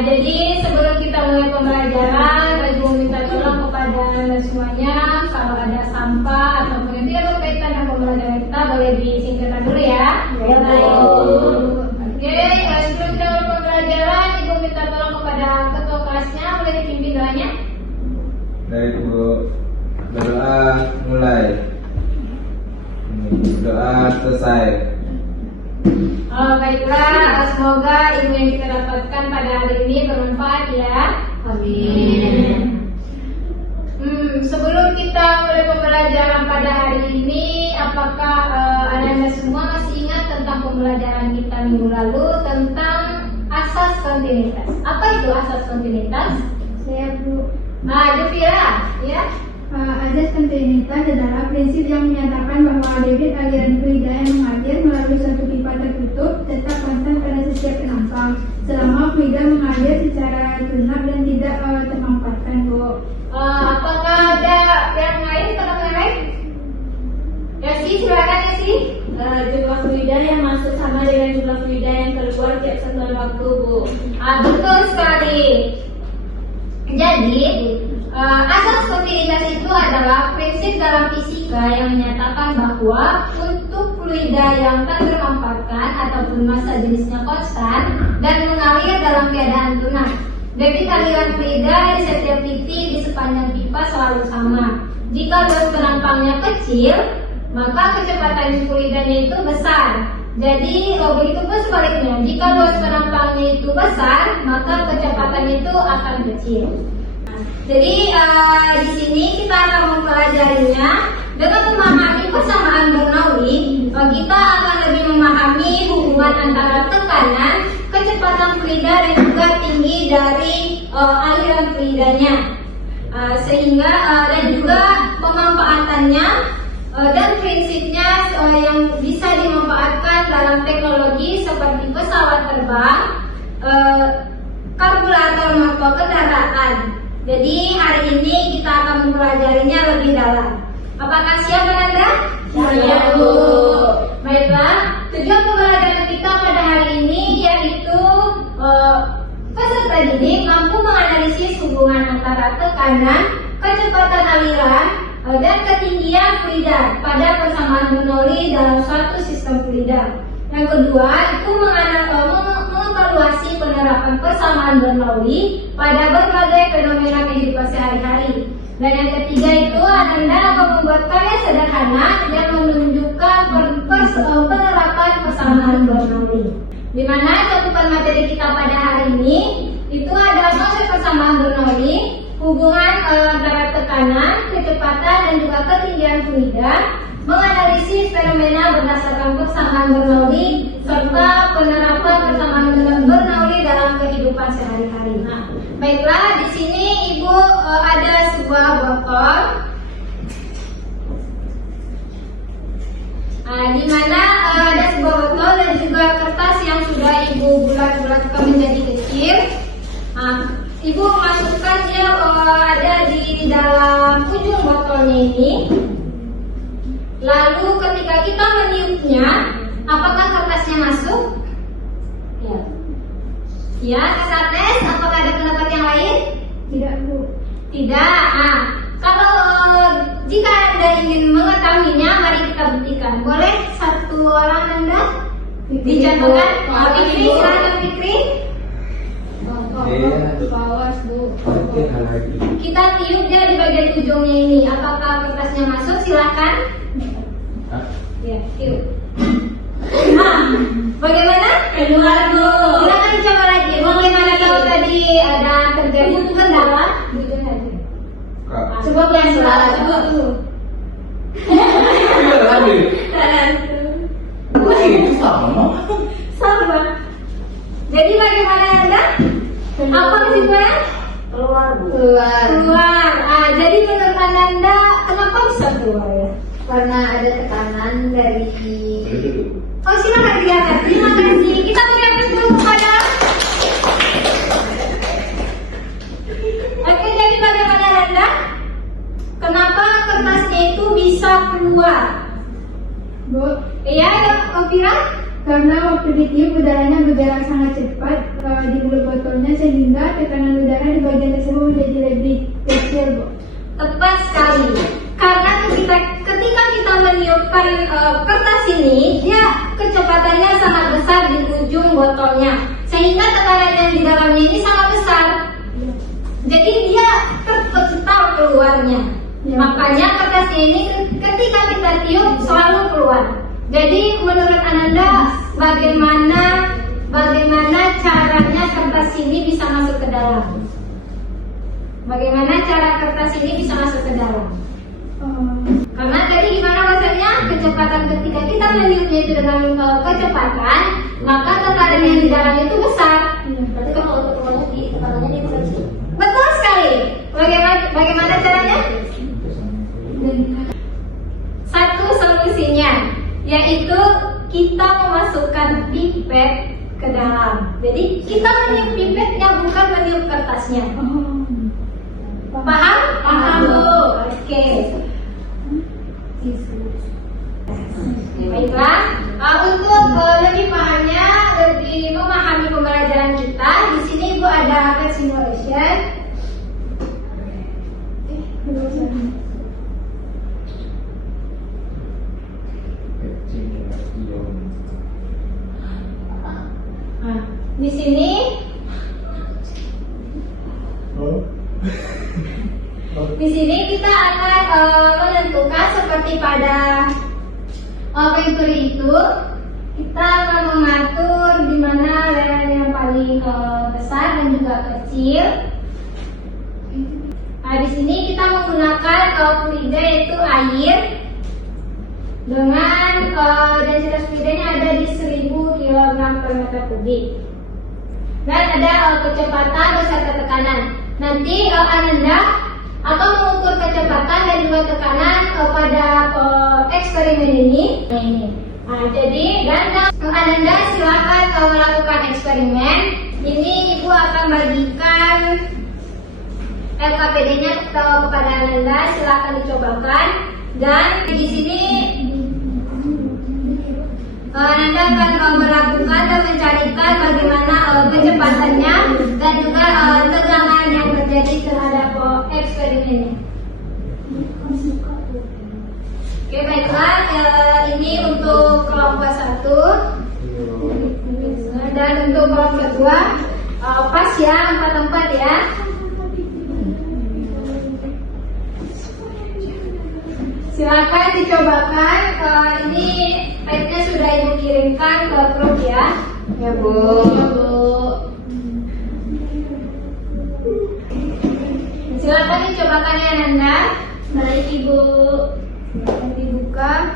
Jadi sebelum kita mulai pembelajaran, Ibu minta tolong kepada Anda semuanya, kalau ada sampah ataupun yang tidak berkaitan dengan pembelajaran kita boleh disingkirkan dulu ya. Oke, sebelum kita mulai pembelajaran, Ibu minta tolong kepada ketua kelasnya, boleh dipimpin doanya. Baik Bu, berdoa mulai. Doa selesai. Baiklah, semoga ilmu yang kita dapatkan pada hari ini bermanfaat ya. Amin. Sebelum kita mulai pembelajaran pada hari ini, apakah Anda semua masih ingat tentang pembelajaran kita minggu lalu tentang asas kontinuitas? Apa itu asas kontinuitas? Saya Bu. Jufira, ya. Asas kontinuitas adalah prinsip yang menyatakan bahwa debit aliran fluida yang mengalir melalui suatu pipa tertutup tetap konstan pada setiap penampang selama fluida mengalir secara lunak dan tidak termampatkan, Bu. Apakah ada yang lain? Yang lain? Ya sih, silakan ya sih. Jumlah fluida yang masuk sama dengan jumlah fluida yang keluar tiap satuan waktu, Bu. Betul sekali. Jadi, asas kontinuitas itu adalah prinsip dalam fisika yang menyatakan bahwa untuk fluida yang tak termampatkan ataupun massa jenisnya konstan dan mengalir dalam keadaan lunak, debit aliran fluida di setiap titik di sepanjang pipa selalu sama. Jika luas penampangnya kecil, maka kecepatan fluidanya itu besar. Jadi begitu pun sebaliknya, jika luas penampangnya itu besar, maka kecepatan itu akan kecil. Jadi di sini kita akan mempelajarinya dengan memahami persamaan Bernoulli. Kita akan lebih memahami hubungan antara tekanan, kecepatan fluida dan juga tinggi dari aliran fluidanya, sehingga dan juga pemanfaatannya dan prinsipnya yang bisa dimanfaatkan dalam teknologi seperti pesawat terbang, karburator motor kendaraan. Jadi hari ini kita akan mempelajarinya lebih dalam. Apakah siap Anda? Siap, Bu. Baiklah, tujuan pembelajaran kita pada hari ini yaitu peserta didik mampu menganalisis hubungan antara tekanan, kecepatan aliran, dan ketinggian fluida pada persamaan Bernoulli dalam suatu sistem fluida. Yang kedua itu mengevaluasi penerapan persamaan Bernoulli pada berbagai fenomena kehidupan sehari-hari. Dan yang ketiga itu Anda akan membuat karya sederhana yang menunjukkan penerapan persamaan Bernoulli. Di mana cakupan materi kita pada hari ini itu adalah konsep persamaan Bernoulli, hubungan antara tekanan, kecepatan dan juga ketinggian fluida, menganalisis fenomena berdasarkan persamaan Bernoulli serta penerapan persamaan Bernoulli dalam kehidupan sehari-hari. Nah, baiklah, di sini Ibu ada sebuah botol, di mana ada sebuah botol dan juga kertas yang sudah Ibu bulat-bulatkan menjadi kecil. Ibu masukkan dia ada di dalam ujung botolnya ini. Lalu ketika kita meniupnya, apakah kertasnya masuk? Ya. Ya, kita tes. Apakah ada pendapat yang lain? Tidak, Bu. Tidak. Kalau jika Anda ingin mengetahuinya, mari kita buktikan. Boleh satu orang Anda dicontohkan? Fikri, silakan Fikri. Awas, Bu. Kita tiup dia di bagian ujungnya ini. Apakah kertasnya masuk? Silakan. Ya, tiup. Bagaimana? Keluar, Bu. Silakan dicoba lagi. Bagaimana kalau tadi ada terjadi kendala? Gitu saja. Coba pelan-pelan. Coba dulu. Sama. Jadi bagaimana Anda? Apa kesimpulannya? Keluar, Bu. Keluar. Jadi menurut Anda kenapa bisa keluar ya? Karena ada tekanan dari Silakan dilihat. Terima kasih. Kita beri aplaus dulu kepada. Oke, jadi bagaimana Anda? Kenapa kertasnya itu bisa keluar? Bu, Iya, Vira? Karena waktu ditiup udaranya bergerak sangat cepat di mulut botolnya sehingga tekanan udara di bagian tersebut menjadi lebih kecil, Bu. Tepat sekali. Karena ketika kita meniupkan kertas ini, dia kecepatannya sangat besar di ujung botolnya, sehingga tekanan yang di dalamnya ini sangat besar. Jadi dia terpental keluarnya. Ya. Makanya kertasnya ini ketika kita tiup selalu keluar. Jadi menurut Ananda, bagaimana caranya kertas ini bisa masuk ke dalam? Bagaimana cara kertas ini bisa masuk ke dalam? Karena tadi gimana bahasanya, kecepatan ketika kita meniupnya itu dengan kecepatan, maka tekanan yang di dalamnya itu besar. Berarti kalau untuk tekanannya dia bisa kecil. Betul sekali. Bagaimana caranya? Satu solusinya, yaitu kita memasukkan pipet ke dalam. Jadi kita meniup pipetnya, bukan meniup kertasnya. Paham? Paham, Bu. Oke. Baiklah. Untuk lebih pahamnya, lebih memahami pembelajaran kita, di sini Ibu ada card simulation. Nah, di sini kita akan menentukan seperti pada venturi itu, kita akan mengatur di mana lereng yang paling besar dan juga kecil. Nah, di sini kita menggunakan fluida yaitu air dengan densitas fluidanya ada di 1000 kg per meter kubik. Dan ada kecepatan beserta tekanan. Nanti Ananda akan mengukur kecepatan dan juga tekanan pada eksperimen ini. Nah, jadi dan Ananda silakan melakukan eksperimen. Ini Ibu akan bagikan LKPD-nya kepada Ananda, silakan dicobakan. Dan di sini Ananda akan melakukan dan mencarikan bagaimana kecepatannya dan juga tegangan yang terjadi terhadap eksperimen ini. Oke, baiklah, ini untuk kelompok 1 dan untuk kelompok 2 pas ya, 4 ya. Silakan dicobakan. Ini airnya sudah Ibu kirimkan ke grup ya. Ya, Bu. Ya, Bu. Silakan dicobakan ya, Nanda. Baik, Ibu. Nanti buka.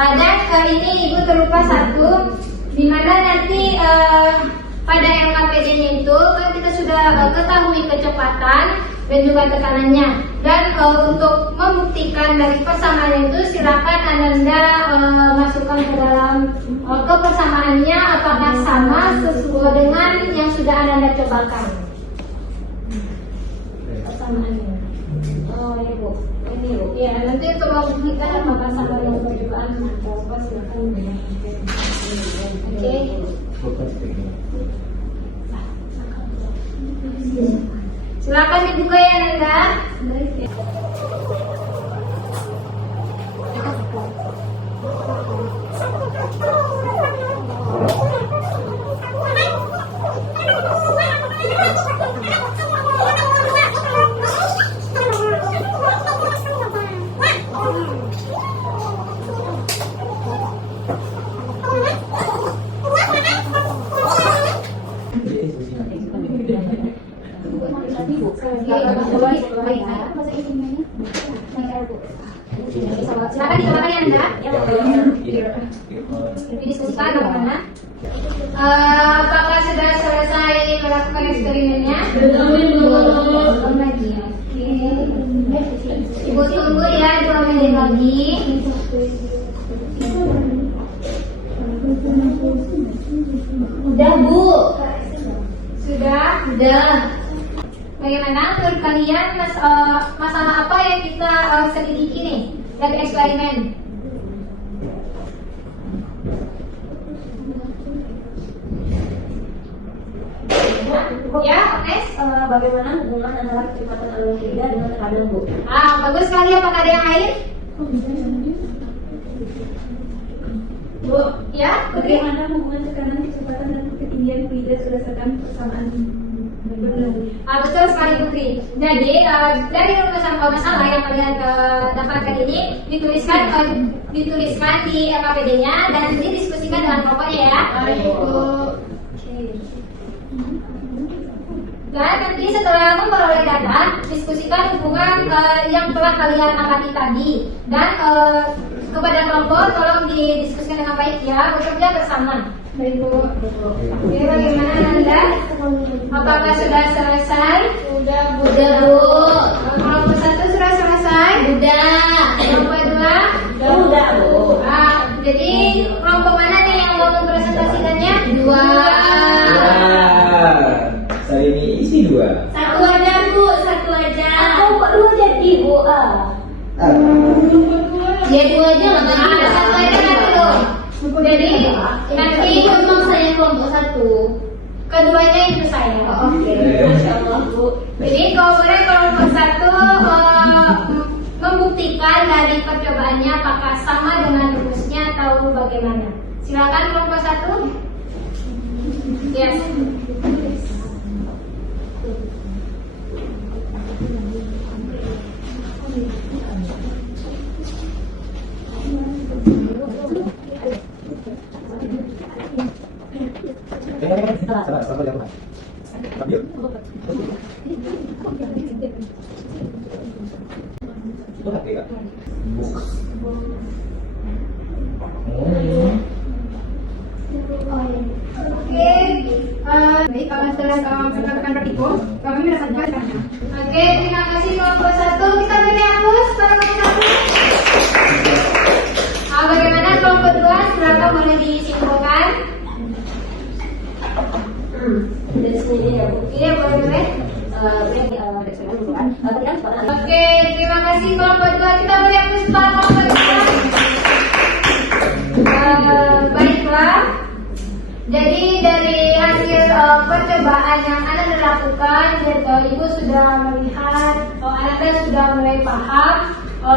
Ada ini Ibu terlupa 1, di mana nanti pada LKPD-nya itu kan kita sudah ketahui kecepatan dan juga tekanannya. Dan untuk membuktikan dari persamaan itu, silakan Ananda masukkan ke dalam kepersamaannya apakah sama sesuai dengan yang sudah Ananda cobakan. Persamaannya. Oh, ini Bu. Ini Bu. Ya, nanti untuk membuktikan apakah sama dengan percobaan atau apa, silakan. Oke. Silakan dibuka ya, Nanda. Silakan dicobakan ya, Nanda. Didiskusikan bagaimana? Apakah sudah selesai melakukan eksperimennya? Belum, Ibu. Belum lagi. Oke. Ibu tunggu ya 2 menit lagi. Udah, Bu. Sudah. Bagaimana menurut kalian masalah apa yang kita selidiki nih? dari eksperimen. Ya, Nes? Bagaimana hubungan antara kecepatan aliran fluida dengan tekanan, Bu? Bagus sekali. Apakah ada yang lain? Bu, ya, Putri? Bagaimana hubungan tekanan, kecepatan, dan ketinggian fluida berdasarkan persamaan benar? Betul sekali, Putri. Jadi dari rumusan masalah yang kalian dapatkan ini dituliskan di LKPD-nya dan didiskusikan dengan kelompoknya ya. Dan nanti setelah memperoleh data, diskusikan hubungan yang telah kalian amati tadi. Dan kepada kelompok, tolong didiskusikan dengan baik ya, bekerja bersama. Baik, Bu. Oke, bagaimana Anda? Apakah sudah selesai? Udah, Bu. Kelompok 1 sudah selesai? Kelompok 2? Udah, Bu. Jadi kelompok mana nih yang mau mempresentasikannya? 2. Saya ini isi 2. Satu aja, Bu. Satu aja. Aku kok 2 jadi, Bu? Ya 2 aja lah. Satu aja nanti dong. Jadi nanti untuk saya kelompok 1, keduanya itu saya. Oke. Masya Allah, Bu. Jadi kalau boleh kelompok 1 membuktikan dari percobaannya apakah sama dengan rumusnya atau bagaimana. Silakan kelompok 1. Yes. Baik, setelah melakukan praktikum, kami mendapatkan karena. Oke, terima kasih kelompok 1. Kita beri hapus pada kelompok 1. Bagaimana kelompok 2? Silakan boleh disimpulkan. Dari sini ya, Bu. Iya, boleh. Oke, terima kasih kelompok 2. Kita beri hapus pada kelompok 2. Baiklah. Jadi dari hasil percobaan yang Anda lakukan, Ibu sudah melihat, Anda sudah mulai paham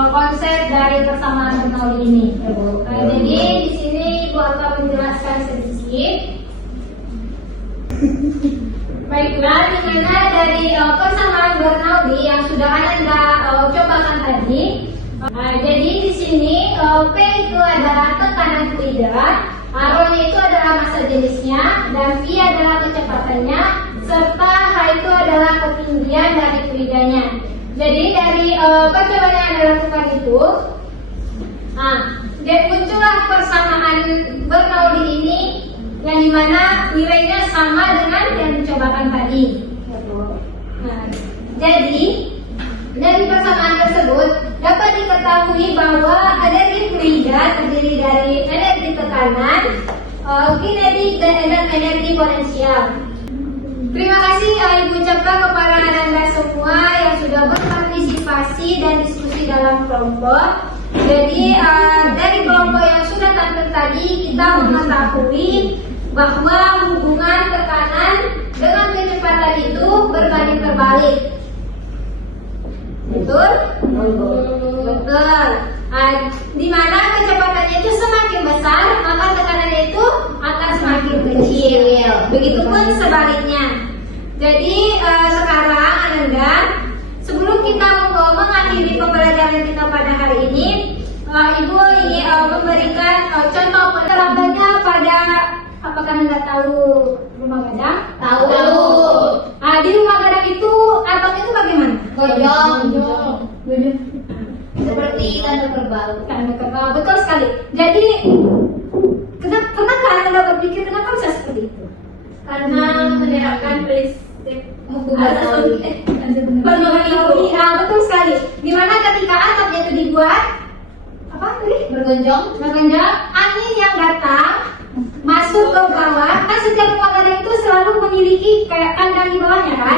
konsep dari persamaan Bernoulli ini, ya Bu. Jadi di sini Ibu akan menjelaskan sedikit. Baiklah, di mana dari persamaan Bernoulli yang sudah Anda cobakan tadi. Jadi di sini P itu adalah tekanan fluida. Rho-nya itu adalah massa jenisnya dan V adalah kecepatannya serta H itu adalah ketinggian dari fluidanya. Jadi dari percobaan yang Anda lakukan itu, muncullah persamaan Bernoulli ini yang dimana nilainya sama dengan yang dicobakan tadi. Jadi dari persamaan tersebut dapat diketahui bahwa energi fluida terdiri dari energi tekanan, kinetik, dan energi potensial. Terima kasih Ibu ucapkan kepada Anda semua yang sudah berpartisipasi dan diskusi dalam kelompok. Jadi dari kelompok yang sudah tampil tadi kita mengetahui bahwa hubungan tekanan dengan kecepatan itu berbanding terbalik. Betul? Betul. Di mana kecepatannya itu semakin besar, maka tekanannya itu akan semakin kecil. Begitupun sebaliknya. Jadi sekarang Anda, sebelum kita mengakhiri pembelajaran kita pada hari ini, Ibu ini memberikan contoh penerapannya pada, apakah Anda tahu rumah gadang? Tahu. Di rumah gadang itu atap itu bagaimana? Gojong. Seperti tanda kerbau. Tanda kerbau, betul sekali. Jadi pernahkah Anda berpikir kenapa bisa seperti itu? Karena menerapkan prinsip hubungan Bernoulli. Betul sekali. Dimana ketika atapnya itu dibuat apa tadi? bergonjong, angin yang datang masuk ke bawah. Kan setiap rumah gadang itu selalu memiliki kayak kandang di bawahnya kan?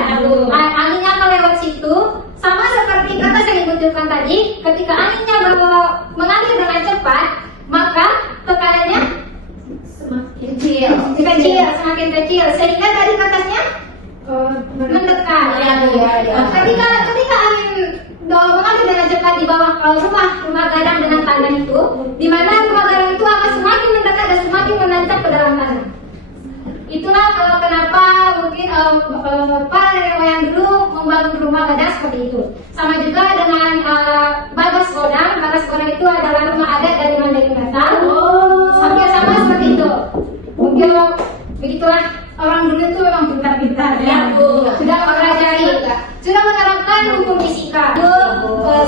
Anginnya akan lewat situ Sama seperti kata yang Ibu tunjukkan tadi, ketika anginnya mengalir dengan cepat, maka tekanannya Semakin kecil, semakin kecil, sehingga tadi katanya mendekat. Ketika angin mengalir dengan cepat di bawah rumah gadang dengan tanah itu, di mana rumah gadang itu akan semakin mendekat dan semakin menancap ke dalam tanah. Itulah kenapa mungkin para nenek moyang dulu membangun rumah gadang seperti itu. Sama juga dengan bagas kodang. Bagas kodang itu adalah rumah adat dari Mandailing Batak. Hampir sama seperti itu. Mungkin begitulah, orang dulu itu memang pintar-pintar ya. Sudah mempelajari, sudah menerapkan hukum fisika.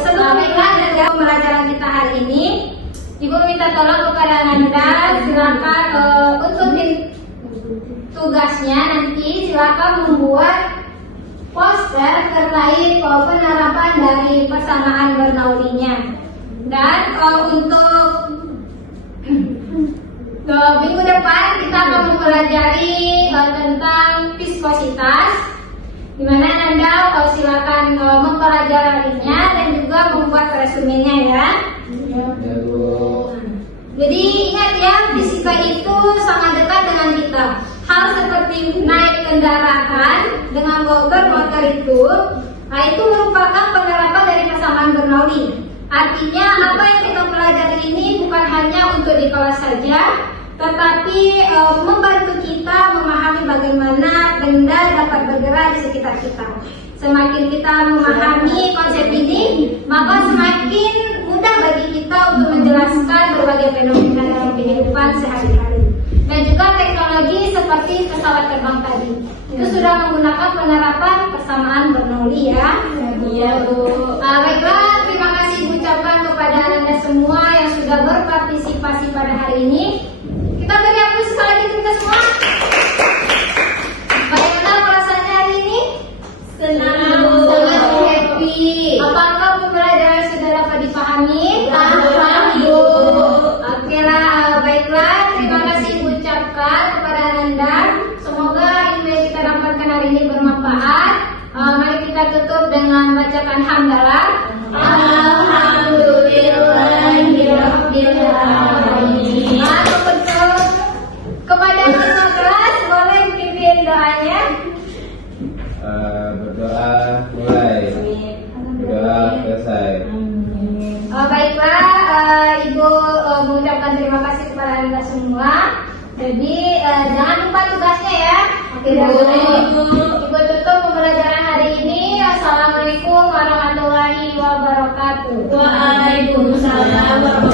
Sebelum kita pembelajaran kita hari ini, Ibu minta tolong kepada Nanda, silakan untuk tugasnya nanti silakan membuat poster terkait penerapan dari persamaan Bernoullinya. Dan untuk minggu depan kita akan mempelajari tentang viskositas, di mana Anda silakan mempelajarinya dan juga membuat resumenya ya. Ya Bu. Jadi ingat ya, fisika itu sangat dekat dengan kita. Hal seperti naik kendaraan dengan motor itu, itu merupakan penerapan dari persamaan Bernoulli. Artinya apa yang kita pelajari ini bukan hanya untuk di kelas saja, tetapi membantu kita memahami bagaimana benda dapat bergerak di sekitar kita. Semakin kita memahami konsep ini, maka semakin mudah bagi kita untuk menjelaskan berbagai fenomena dalam kehidupan sehari-hari. Dan juga teknologi seperti pesawat terbang tadi, itu sudah menggunakan penerapan persamaan Bernoulli ya. Iya Bu. Baiklah, terima kasih ucapkan kepada Anda semua yang sudah berpartisipasi pada hari ini. Kita beri aplaus sekali lagi untuk kita semua. Bagaimana perasaannya hari ini? Senang Bu. Sangat happy. Apakah pembelajaran sudah dapat dipahami? Paham, Bu. Oke lah, baiklah. Terima kasih ucapkan kepada Anda. Semoga ilmu yang kita dapatkan hari ini bermanfaat. Mari kita tutup dengan bacakan hamdalah. Alhamdulillahirrahmanirrahim. Kepada semua kelas, boleh pimpin doanya. Berdoa mulai. Berdoa selesai. Baiklah, Ibu mengucapkan terima kasih kepada Anda semua. Jadi jangan lupa tugasnya ya. Ibu tutup pembelajaran hari ini. Assalamualaikum warahmatullahi wabarakatuh. Waalaikumsalam warahmatullahi wabarakatuh.